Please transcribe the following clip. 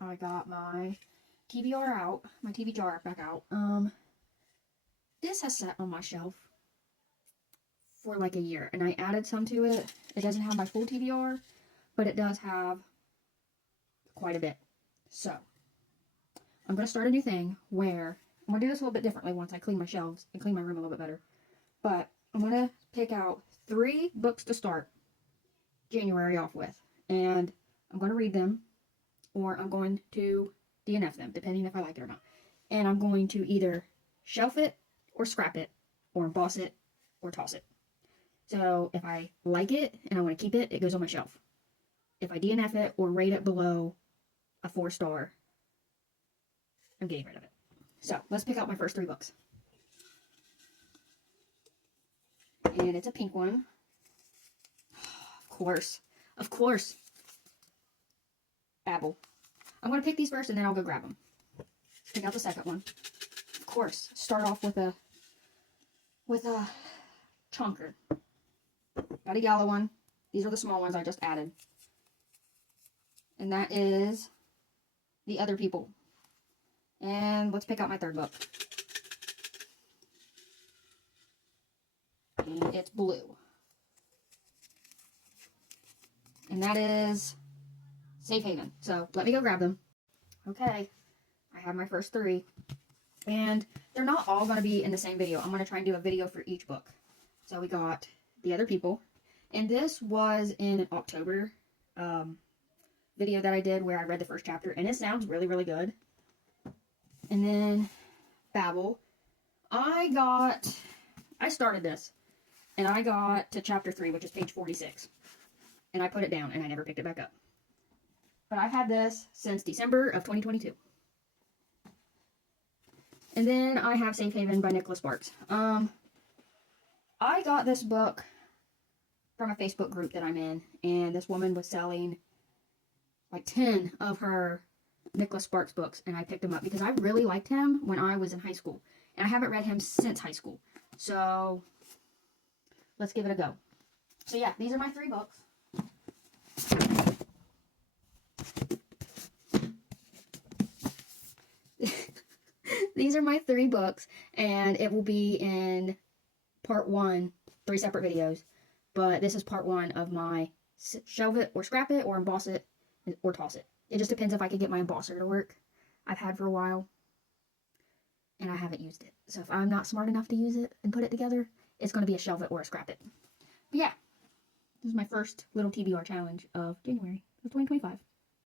I got my TBR out, my TV jar back out. This has sat on my shelf for like a year, and I added some to it. It doesn't have my full TBR, but it does have quite a bit. So, I'm going to start a new thing where I'm going to do this a little bit differently once I clean my shelves and clean my room a little bit better. But I'm going to pick out 3 books to start January off with, and I'm going to read them, or I'm going to DNF them, depending if I like it or not. And I'm going to either shelf it, or scrap it, or emboss it, or toss it. So if I like it and I want to keep it, it goes on my shelf. If I DNF it or rate it below a 4-star, I'm getting rid of it. So let's pick out my first 3 books. And it's a pink one. Of course. Babel. I'm going to pick these first and then I'll go grab them. Pick out the second one. Of course. Start off with a chunker. Got a yellow one. These are the small ones I just added. And that is The Other People. And let's pick out my third book. And it's blue. And that is Safe Haven. So let me go grab them. Okay, I have my first 3. And they're not all going to be in the same video. I'm going to try and do a video for each book. So we got The Other People. And this was in an October video that I did where I read the first chapter. And it sounds really, really good. And then Babel. I started this. And I got to chapter 3, which is page 46. And I put it down and I never picked it back up. But I've had this since December of 2022. And then I have Safe Haven by Nicholas Sparks. I got this book from a Facebook group that I'm in, and this woman was selling like 10 of her Nicholas Sparks books, and I picked them up because I really liked him when I was in high school. And I haven't read him since high school. So let's give it a go. So yeah, these are my 3 books. These are my 3 books, and it will be in part 1, 3 separate videos. But this is part 1 of my shelve it or scrap it or emboss it or toss it. It just depends if I can get my embosser to work. I've had for a while, and I haven't used it. So if I'm not smart enough to use it and put it together, it's going to be a shelve it or a scrap it. But yeah, this is my first little TBR challenge of January of 2025.